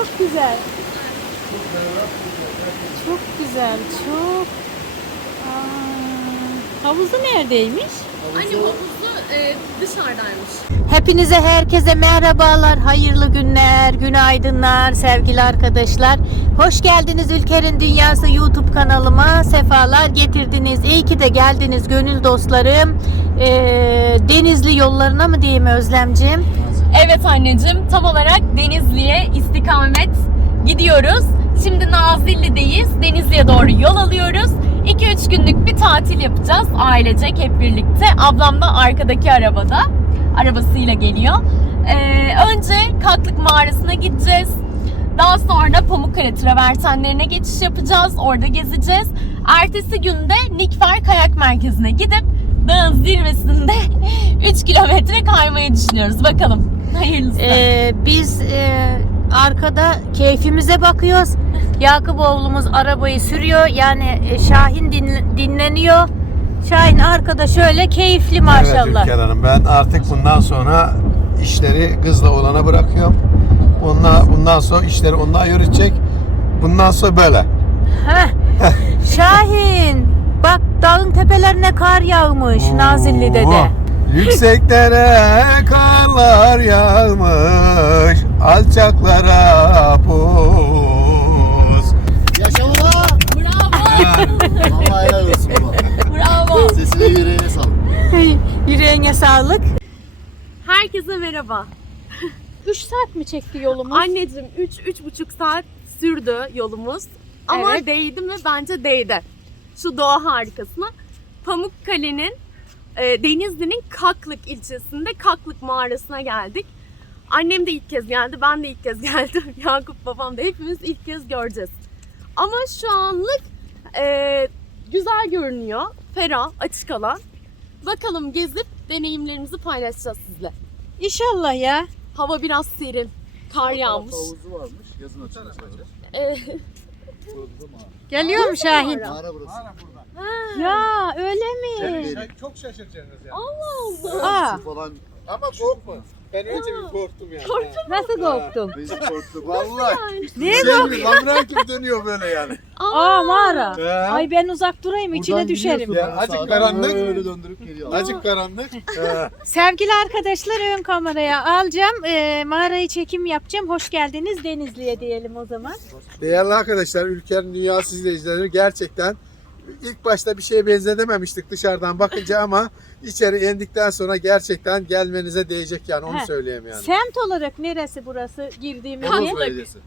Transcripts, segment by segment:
çok güzel. Çok güzel, çok. Aa, havuzu neredeymiş? Anne havuzu e, dışarıdaymış. Hepinize herkese merhabalar, hayırlı günler, günaydınlar sevgili arkadaşlar. Hoş geldiniz Ülker'in Dünyası YouTube kanalıma. Sefalar getirdiniz. İyi ki de geldiniz gönül dostlarım. Ee, Denizli yollarına mı diyeyim Özlemciğim? Evet anneciğim tam olarak Denizli'ye istikamet gidiyoruz. Şimdi Nazilli'deyiz. Denizli'ye doğru yol alıyoruz. 2-3 günlük bir tatil yapacağız ailecek hep birlikte. Ablam da arkadaki arabada. Arabasıyla geliyor. Ee, önce Kaklık Mağarası'na gideceğiz. Daha sonra Pamukkale travertenlerine geçiş yapacağız. Orada gezeceğiz. Ertesi günde Nikfer Kayak Merkezi'ne gidip dağın zirvesinde 3 kilometre kaymayı düşünüyoruz. Bakalım. Hayırlısı. Ee, biz e, arkada keyfimize bakıyoruz. Yakup oğlumuz arabayı sürüyor. Yani e, Şahin dinle- dinleniyor. Şahin arkada şöyle keyifli Evet maşallah. Ülker Hanım ben artık bundan sonra işleri kızla olana bırakıyorum. Onunla, bundan sonra işleri onunla yürütecek. Bundan sonra böyle. Heh. Şahin bak dağın tepelerine kar yağmış Nazilli'de Oo, de. Yükseklere karlar yağmış, alçaklara buz. Yaşa ula! Bravo. Vallahi helal olsun baba. Bravo. Sesine yüreğine sağlık. Yüreğine sağlık. Herkese merhaba. 3 saat mi çekti yolumuz? Anneciğim 3-3,5 saat sürdü yolumuz. Ama Evet. değdi mi? Bence değdi. Şu doğa harikasına. Pamukkale'nin, Denizli'nin Kaklık ilçesinde Kaklık mağarasına geldik. Annem de ilk kez geldi, ben de ilk kez geldim. Yakup babam da hepimiz ilk kez göreceğiz. Ama şu anlık e, güzel görünüyor. Ferah, açık alan. Bakalım gezip deneyimlerimizi paylaşacağız sizle. İnşallah ya. Hava biraz serin. Kar yağmış. Havuzu varmış. Yazın açılmış. Ee, Geliyor mu Şahin? Mağara burası. Ya öyle mi? Çok şaşıracaksınız yani. Allah Allah. Aa, Su falan. Ama korkma. Ben önce bir korktum yani. nasıl korktun? Biz korktuk. Vallahi. Niye Şey korktun? labirent gibi dönüyor böyle yani. Aa mağara. He. Ay ben uzak durayım içine Buradan düşerim. Ya, azıcık sağdan karanlık. Böyle döndürüp geliyor. Acık karanlık. He. Sevgili arkadaşlar ön kameraya alacağım. Ee, mağarayı çekim yapacağım. Hoş geldiniz Denizli'ye diyelim o zaman. Değerli arkadaşlar, Ülker'in Dünyası izleyicileri gerçekten ilk başta bir şeye benzetememiştik dışarıdan bakınca ama içeri indikten sonra gerçekten gelmenize değecek yani onu He. söyleyeyim yani. Semt olarak neresi burası girdiğimiz yer? Horoz Belediyesi.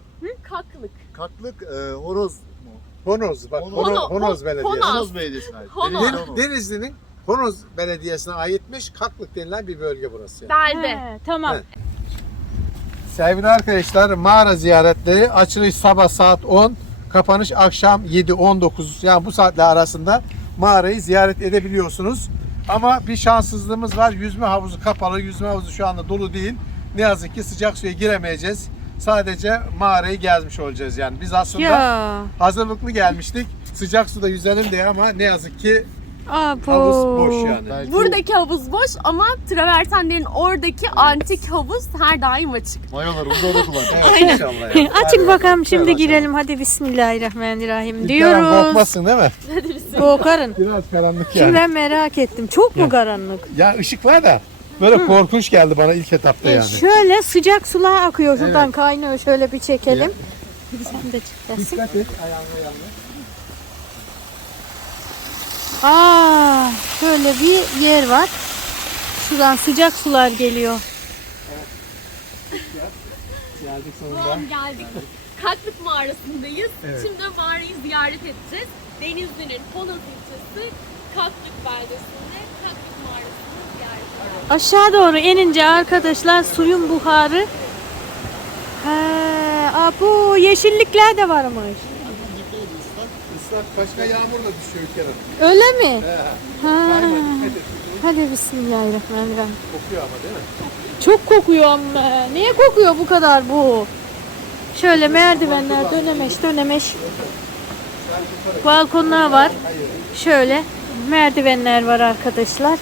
Kaklık. Kaklık e, horoz mu? Honoz, bak Honoz. Honoz, Hono- Honoz Belediyesi. Honoz. Horoz Belediyesi'ne ait. Honoz. Denizli Den- Honoz. Denizli'nin Honoz Belediyesi'ne aitmiş Kaklık denilen bir bölge burası. Yani. Belde. He, tamam. Evet. Sevgili arkadaşlar mağara ziyaretleri açılış sabah saat 10, kapanış akşam 7-19 yani bu saatler arasında mağarayı ziyaret edebiliyorsunuz. Ama bir şanssızlığımız var. Yüzme havuzu kapalı. Yüzme havuzu şu anda dolu değil. Ne yazık ki sıcak suya giremeyeceğiz. Sadece mağarayı gezmiş olacağız yani. Biz aslında Ya. hazırlıklı gelmiştik. Sıcak suda yüzelim diye ama ne yazık ki Abo. havuz boş yani. Belki Buradaki havuz boş ama travertenlerin oradaki antik havuz her daim açık. Mayolarımızı orada kullanacağız. Evet, inşallah yani. Açık bakalım şimdi girelim. Hadi Bismillahirrahmanirrahim bakalım. diyoruz. Korkmazsın değil mi? Korkarım. Biraz karanlık Şimdi yani. ben merak ettim. Çok mu karanlık? Ya ışık var da böyle korkunç geldi bana ilk etapta E, yani. şöyle sıcak sular akıyor. Şuradan Evet. kaynıyor. Şöyle bir çekelim. Sen de çıkarsın. Dikkat et ayağına yanına. Aa, şöyle bir yer var. Şuradan sıcak sular geliyor. Geldik sonunda. Tamam geldik. Kaklık mağarasındayız. Evet. Şimdi mağarayı ziyaret edeceğiz. Denizli'nin Honaz ilçesi Kaklık beldesinde Kaklık mağarasını ziyaret edeceğiz. Aşağı doğru inince arkadaşlar suyun buharı. He, aa, bu yeşillikler de varmış. Islak başka yağmur da düşüyor Kerem. Öyle mi? He. Ha. Hadi bismillahirrahmanirrahim. Kokuyor ama değil mi? Çok kokuyor ama. Niye kokuyor bu kadar bu? Şöyle merdivenler dönemeş dönemeş. Balkonlar var. Şöyle merdivenler var arkadaşlar.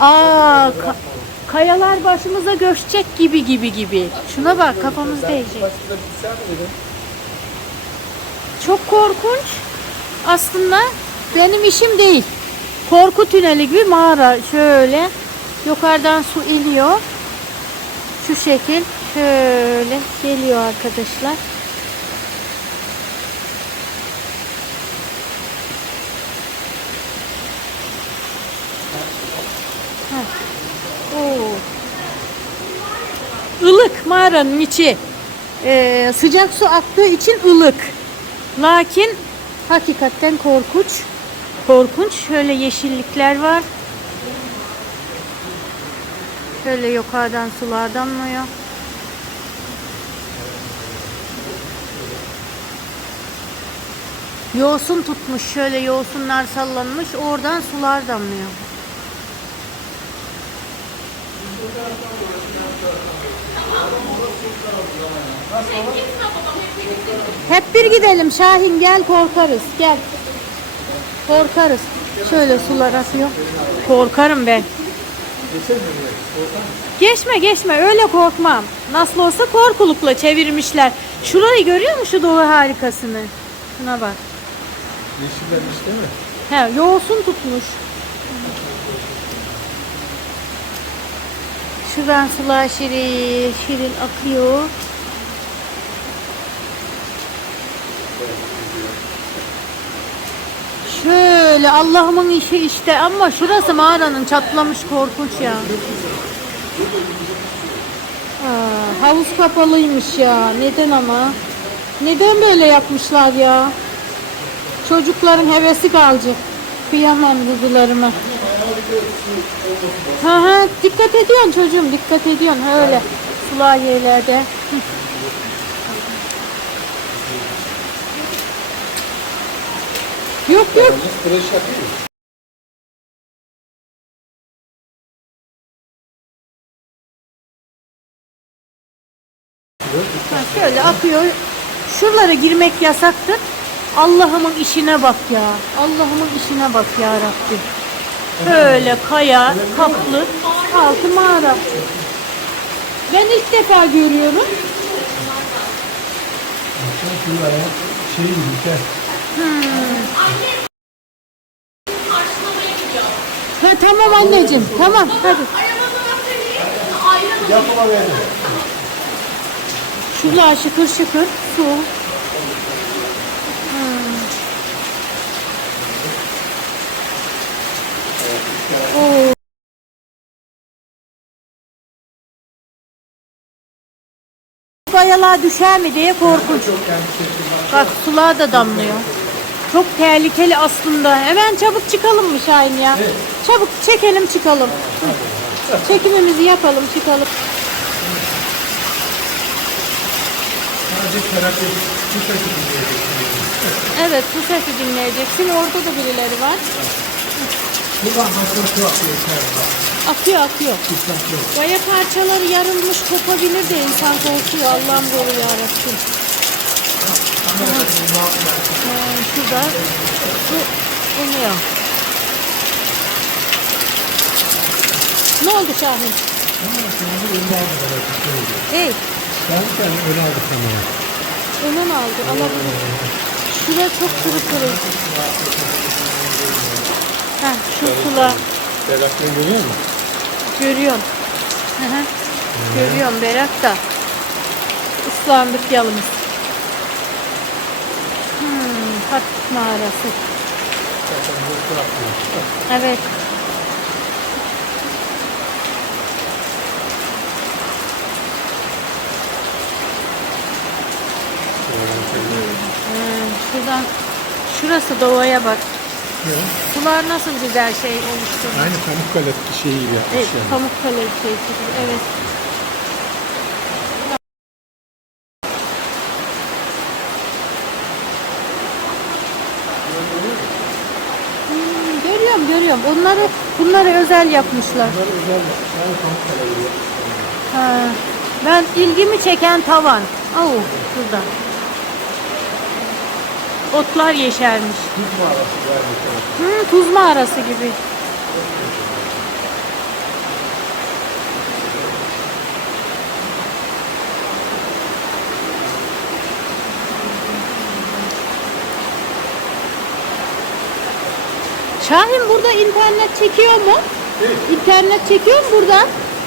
Aa, ka- kayalar başımıza göçecek gibi gibi gibi. Şuna bak kafamız değecek. Çok korkunç. Aslında benim işim değil. Korku tüneli gibi mağara. Şöyle yukarıdan su iniyor. Şu şekil şöyle geliyor arkadaşlar. Heh. Oo. Ilık mağaranın içi. Ee, sıcak su aktığı için ılık. Lakin hakikaten korkunç. Korkunç. Şöyle yeşillikler var. Şöyle yukarıdan sular damlıyor. Yosun tutmuş. Şöyle yosunlar sallanmış. Oradan sular damlıyor. Hep bir gidelim Şahin gel korkarız gel. Korkarız. Şöyle sular akıyor. Korkarım ben. Geçme geçme öyle korkmam. Nasıl olsa korkulukla çevirmişler. Şurayı görüyor musun şu doğa harikasını? Şuna bak. Yeşillenmiş değil mi? He, yoğursun tutmuş. Şuradan sular şirin şirin akıyor. Şöyle Allah'ımın işi işte ama şurası mağaranın çatlamış korkunç ya. Aa, havuz kapalıymış ya. Neden ama? Neden böyle yapmışlar ya? Çocukların hevesi kalacak. Kıyamam kuzularıma. Ha ha dikkat ediyorsun çocuğum dikkat ediyorsun öyle sular Yok yok Kreş yapıyor. Ha, şöyle akıyor. Şuralara girmek yasaktır. Allah'ımın işine bak ya. Allah'ımın işine bak ya Rabbi. Böyle kaya, kaplı, altı mağara. Ben ilk defa görüyorum. Şuraya şey ülke. Ha, tamam anneciğim. Tamam hadi. Yapıma verin. Şuralar şıkır şıkır su. Hmm. Oo. Kayalığa düşer mi diye korkunç. Bak sular da damlıyor. Çok tehlikeli aslında. Hemen çabuk çıkalım mı Şahin ya? Çabuk çekelim çıkalım. Hı. Çekimimizi yapalım çıkalım. Sadece terapi. Bu şekilde. Evet bu sesi dinleyeceksin. Orada da birileri var. Buradan nasıl su akıyor. Akıyor akıyor. Dikkatli ol. Boya parçaları yarılmış kopabilir de insan korkuyor. Allah'ım koru yarabbim. Şurada su iniyor. Ne oldu Şahin? Hey, Ben sen öyle aldık kamera. onun aldı. Alabilir. Şurada çok kuru kuru. Heh, şu kula. Berakını görüyor musun? Görüyorum. Hı hı. Görüyorum Berak da. Islandık yalnız. Patlık mağarası. Evet. Hmm, şuradan şurası doğaya bak. Sular nasıl güzel şey oluşturmuş. Aynı Pamukkale şeyi gibi yapmış Evet, yani. Pamukkale gibi, evet. Hmm, görüyorum görüyorum. Bunları özel yapmışlar. Ha, ben ilgimi çeken tavan. Oo, burada. Otlar yeşermiş. Hı, tuz mağarası gibi. Şahin burada internet çekiyor mu? İnternet çekiyor mu burada?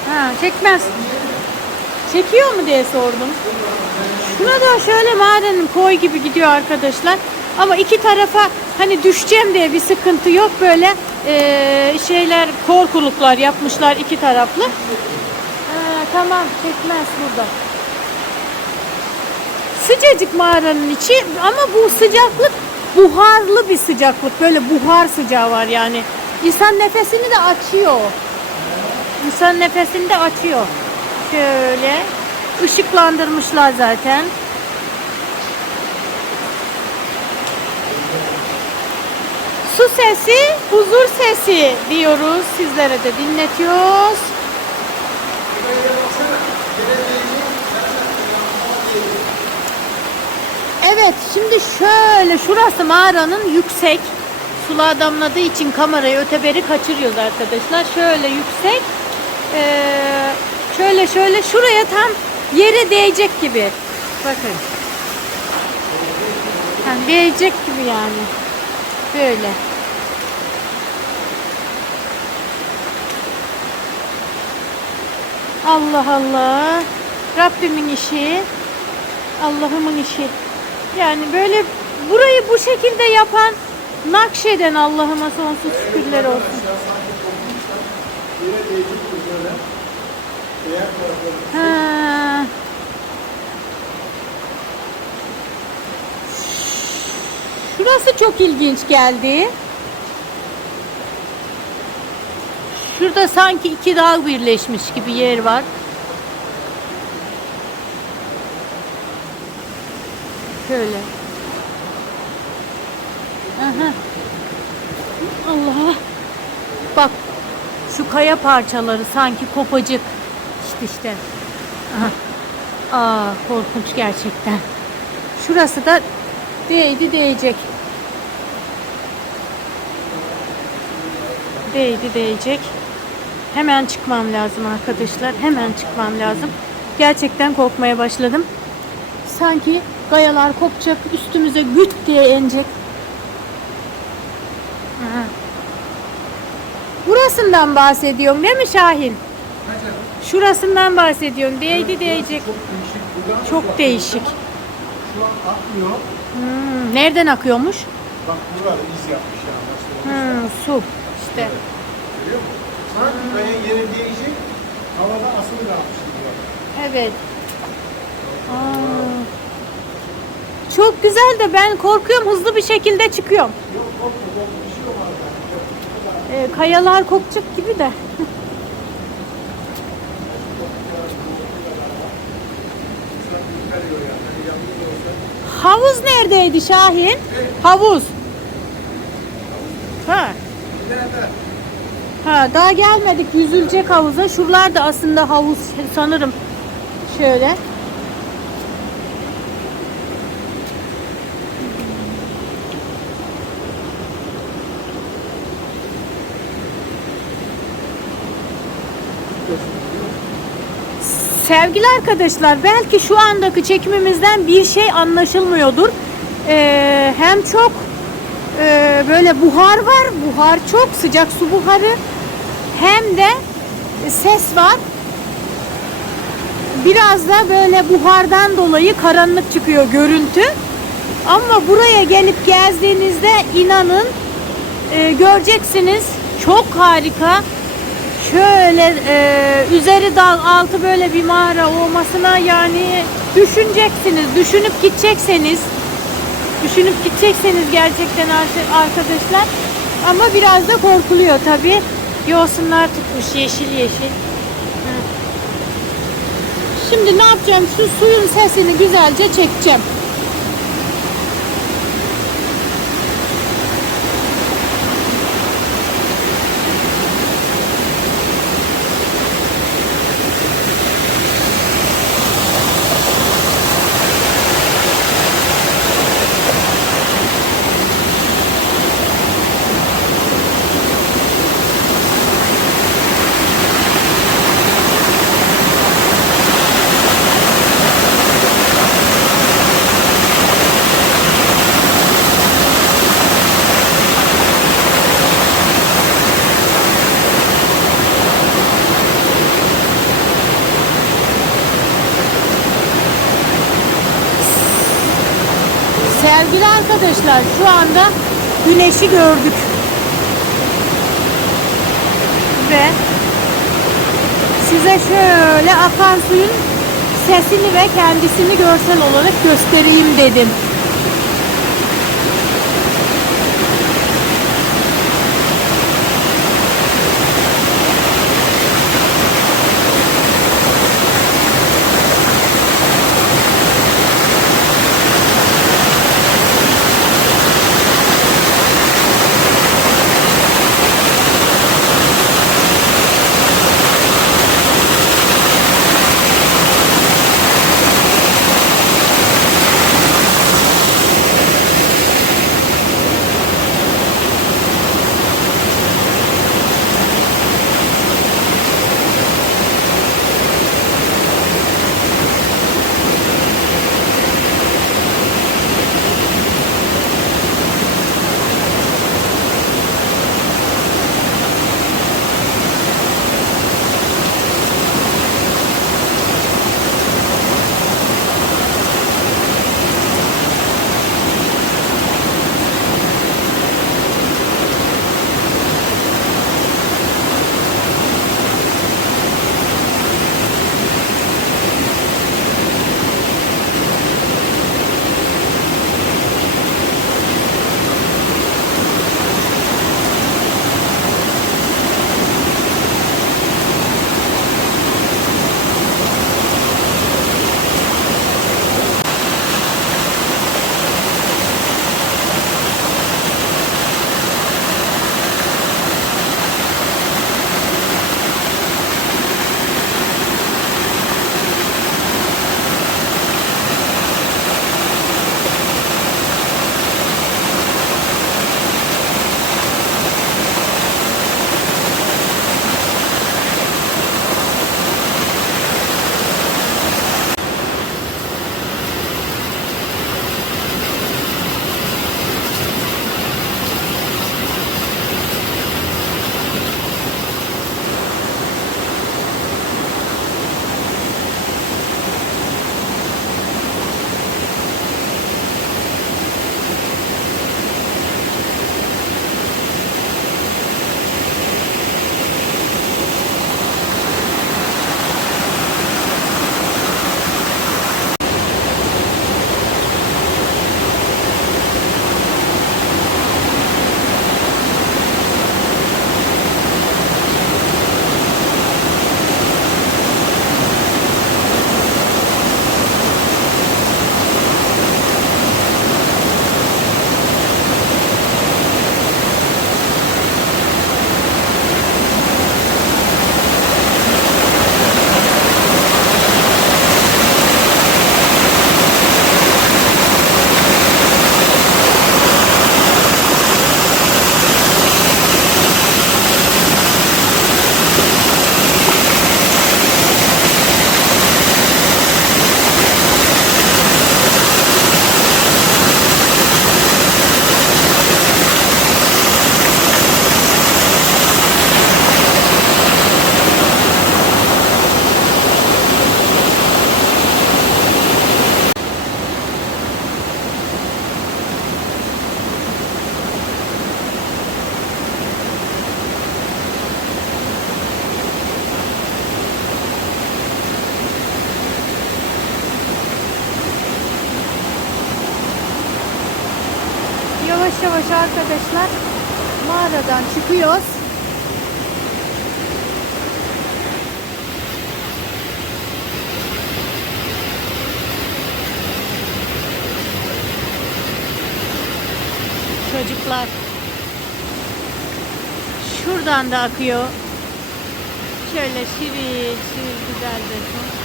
Ha, çekmez. Çekiyor mu diye sordum. Şuna da şöyle mağaranın koy gibi gidiyor arkadaşlar. Ama iki tarafa hani düşeceğim diye bir sıkıntı yok. Böyle eee, şeyler korkuluklar yapmışlar iki taraflı. Ha, tamam çekmez burada. Sıcacık mağaranın içi ama bu sıcaklık buharlı bir sıcaklık. Böyle buhar sıcağı var yani. İnsan nefesini de açıyor. İnsan nefesini de açıyor. Şöyle ışıklandırmışlar zaten. Su sesi, huzur sesi diyoruz. Sizlere de dinletiyoruz. Evet, şimdi şöyle şurası mağaranın yüksek. Sular damladığı için kamerayı öteberi kaçırıyoruz arkadaşlar. Şöyle yüksek. Ee, şöyle şöyle şuraya tam yere değecek gibi. Bakın. Yani değecek gibi yani. Böyle. Allah Allah. Rabbimin işi. Allah'ımın işi. Yani böyle burayı bu şekilde yapan nakşeden Allah'ıma sonsuz şükürler olsun. Ha. Şurası çok ilginç geldi. Şurada sanki iki dağ birleşmiş gibi yer var. Şöyle. Aha. Allah. Bak şu kaya parçaları sanki kopacık. İşte işte. Aha. Aa korkunç gerçekten. Şurası da değdi değecek. Değdi değecek. Hemen çıkmam lazım arkadaşlar. Hemen çıkmam lazım. Gerçekten korkmaya başladım. Sanki gayalar kopacak, üstümüze güt diye inecek. Burasından bahsediyorum değil mi Şahin? Şurasından bahsediyorsun. Değdi değecek. Çok değişik. Şu an akmıyor. Hmm, nereden akıyormuş? Bak burada iz yapmış yani. Hmm, su. İşte. Görüyor musun? Sanki kayanın yeri değecek. Havada asılı kalmış. Evet. Aa. Çok güzel de ben korkuyorum hızlı bir şekilde çıkıyorum. Ee, kayalar kopacak gibi de. Havuz neredeydi Şahin? Havuz. Ha. Ha daha gelmedik yüzülecek havuza. Şuralar da aslında havuz sanırım. Şöyle. Sevgili arkadaşlar belki şu andaki çekimimizden bir şey anlaşılmıyordur. Ee, hem çok e, böyle buhar var, buhar çok sıcak su buharı. Hem de ses var. Biraz da böyle buhardan dolayı karanlık çıkıyor görüntü. Ama buraya gelip gezdiğinizde inanın e, göreceksiniz çok harika. Şöyle e, üzeri dağ altı böyle bir mağara olmasına yani düşüneceksiniz, düşünüp gidecekseniz düşünüp gidecekseniz gerçekten ar- arkadaşlar. Ama biraz da korkuluyor tabi yosunlar tutmuş yeşil yeşil. Şimdi ne yapacağım? Şu suyun sesini güzelce çekeceğim Sevgili arkadaşlar şu anda güneşi gördük. Ve size şöyle akan suyun sesini ve kendisini görsel olarak göstereyim dedim. Arkadaşlar mağaradan çıkıyoruz. Çocuklar şuradan da akıyor. Şöyle şirin şirin güzel bir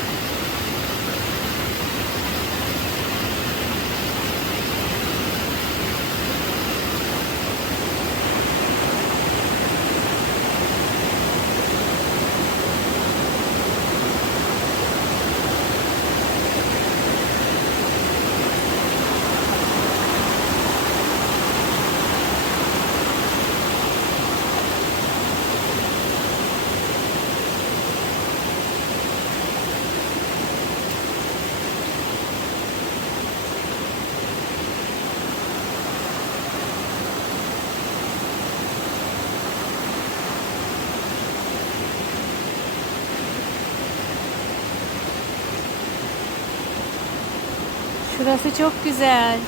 Şurası çok güzel.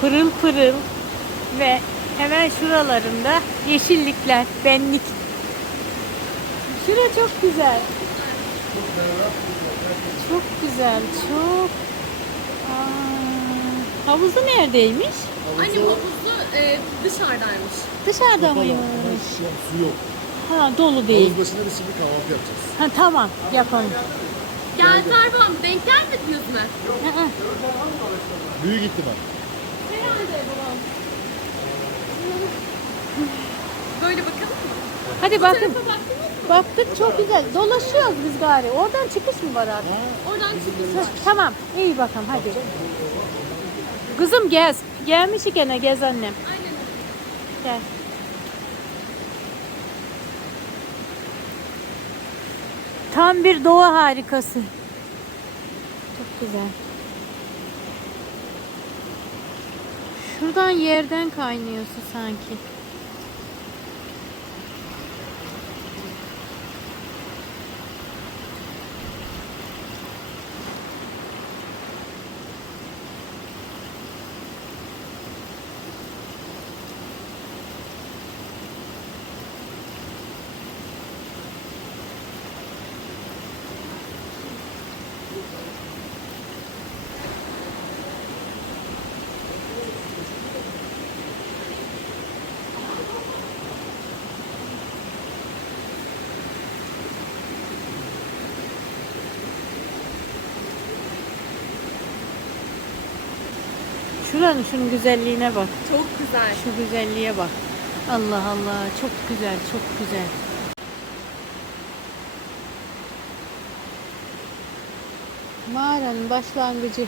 Pırıl pırıl ve hemen şuralarında yeşillikler, benlik. Şura çok güzel. Çok güzel, çok. Aa, havuzu neredeymiş? Annem havuzu e, dışarıdaymış. Dışarıda mıymış? Şu an su yok. Ha dolu değil. Havuz başında biz şimdi kahvaltı yapacağız. Ha tamam yapalım. Geldi babam denk gelmediniz mi? Hı hı. Büyük ihtimal. Herhalde babam. Böyle bakalım mı? Hadi bakın. Tarafa baktınız mı? Baktık çok güzel. Dolaşıyoruz biz gari. Oradan çıkış mı var abi? Oradan çıkmış. Hı, Tamam. iyi bakalım hadi. Kızım gez. Gelmiş gene gez annem. Aynen. Gel. Tam bir doğa harikası. Çok güzel. Şuradan yerden kaynıyor su sanki. Şuranın şunun güzelliğine bak. Çok güzel. Şu güzelliğe bak. Allah Allah çok güzel çok güzel. Mağaranın başlangıcı.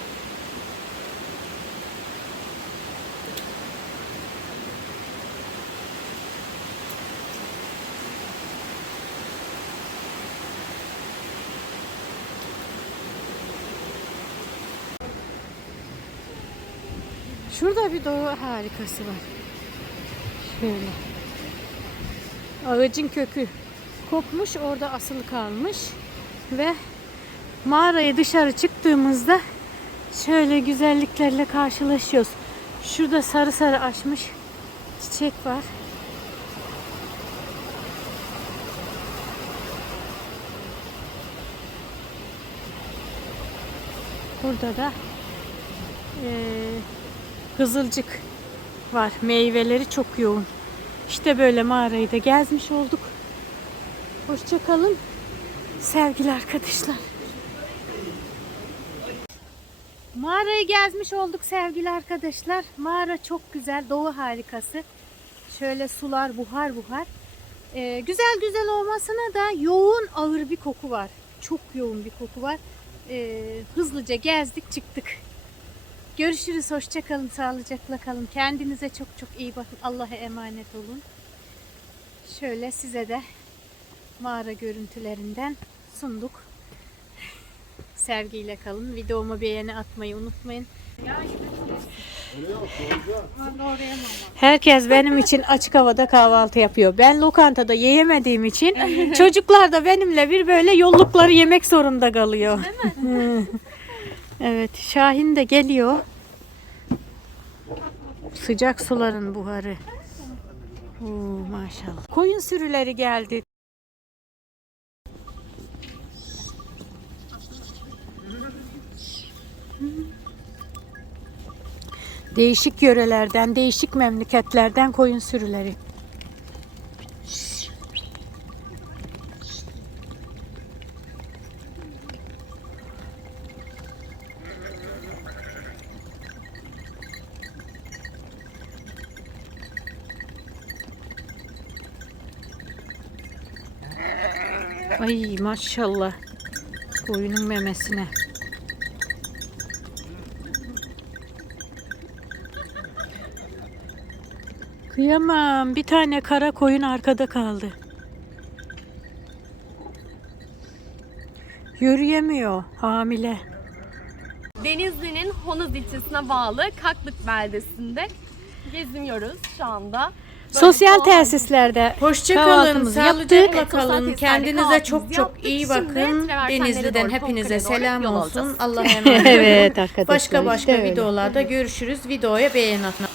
Şurada bir doğa harikası var. Şöyle. Ağacın kökü kopmuş, orada asılı kalmış ve mağaraya dışarı çıktığımızda şöyle güzelliklerle karşılaşıyoruz. Şurada sarı sarı açmış çiçek var. Burada da eee kızılcık var. Meyveleri çok yoğun. İşte böyle mağarayı da gezmiş olduk. Hoşça kalın. Sevgili arkadaşlar. Mağarayı gezmiş olduk sevgili arkadaşlar. Mağara çok güzel. Doğu harikası. Şöyle sular buhar buhar. Ee, güzel güzel olmasına da yoğun ağır bir koku var. Çok yoğun bir koku var. Ee, hızlıca gezdik çıktık. Görüşürüz. Hoşça kalın. Sağlıcakla kalın. Kendinize çok çok iyi bakın. Allah'a emanet olun. Şöyle size de mağara görüntülerinden sunduk. Sevgiyle kalın. Videomu beğeni atmayı unutmayın. Herkes benim için açık havada kahvaltı yapıyor. Ben lokantada yiyemediğim için çocuklar da benimle bir böyle yollukları yemek zorunda kalıyor. Evet, Şahin de geliyor. Sıcak suların buharı. Oo, maşallah. Koyun sürüleri geldi. Değişik yörelerden, değişik memleketlerden koyun sürüleri. Ay maşallah. Koyunun memesine. Kıyamam. Bir tane kara koyun arkada kaldı. Yürüyemiyor. Hamile. Denizli'nin Honaz ilçesine bağlı Kaklık beldesinde geziniyoruz şu anda. Sosyal tesislerde Hoşçakalın, kahvaltımızı sağlıcakla yaptık. kalın. Kendinize çok çok iyi bakın. Denizli'den hepinize selam olsun. Allah'a emanet olun. evet arkadaşlar. Başka başka işte öyle. videolarda görüşürüz. Videoya beğen atın.